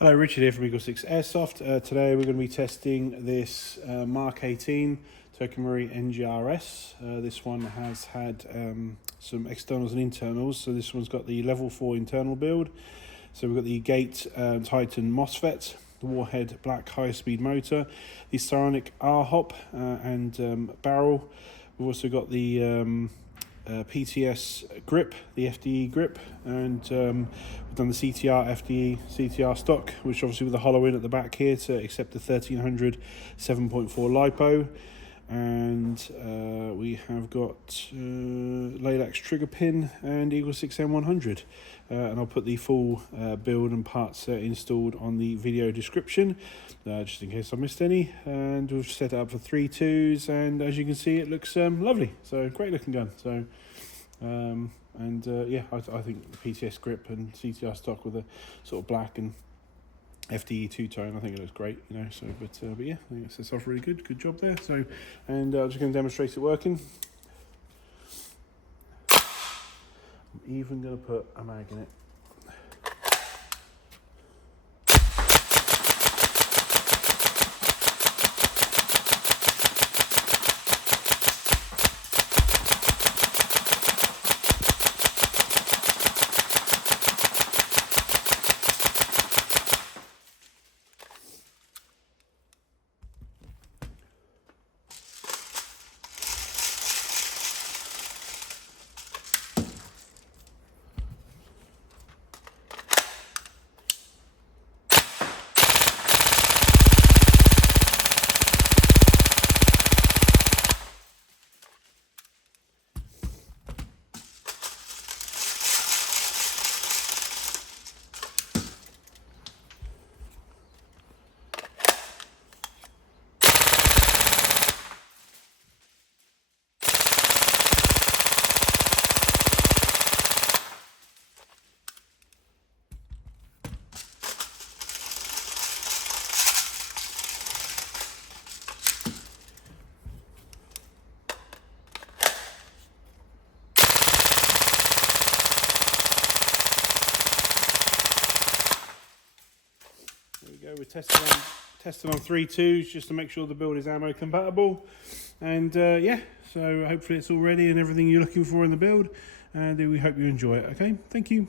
Hello, Richard here from EagleSix Airsoft. Today we're going to be testing this MK18 NGRS. This one has had some externals and internals. So this one's got the level 4 internal build. So we've got the Gate Titan MOSFET, the Warhead black high-speed motor, the Psionic R-hop and barrel. We've also got the PTS grip, the FDE grip, and we've done the CTR FDE CTR stock, which obviously with the hollow in at the back here to accept the 1300 7.4 lipo, and we have got Laylax trigger pin and EagleSix M100, and I'll put the full build and parts installed on the video description, just in case I missed any. And we've set it up for 3 2s, and as you can see it looks lovely, so great looking gun. So yeah, I think the PTS grip and CTR stock with a sort of black and FDE two-tone, I think it looks great, you know. So but yeah, I think it's off really good job there. So, and I'm just going to demonstrate it working. I'm even going to put a mag in it. We're testing on 3 2s just to make sure the build is ammo compatible, and yeah, so hopefully it's all ready and everything you're looking for in the build, and we hope you enjoy it. Okay, thank you.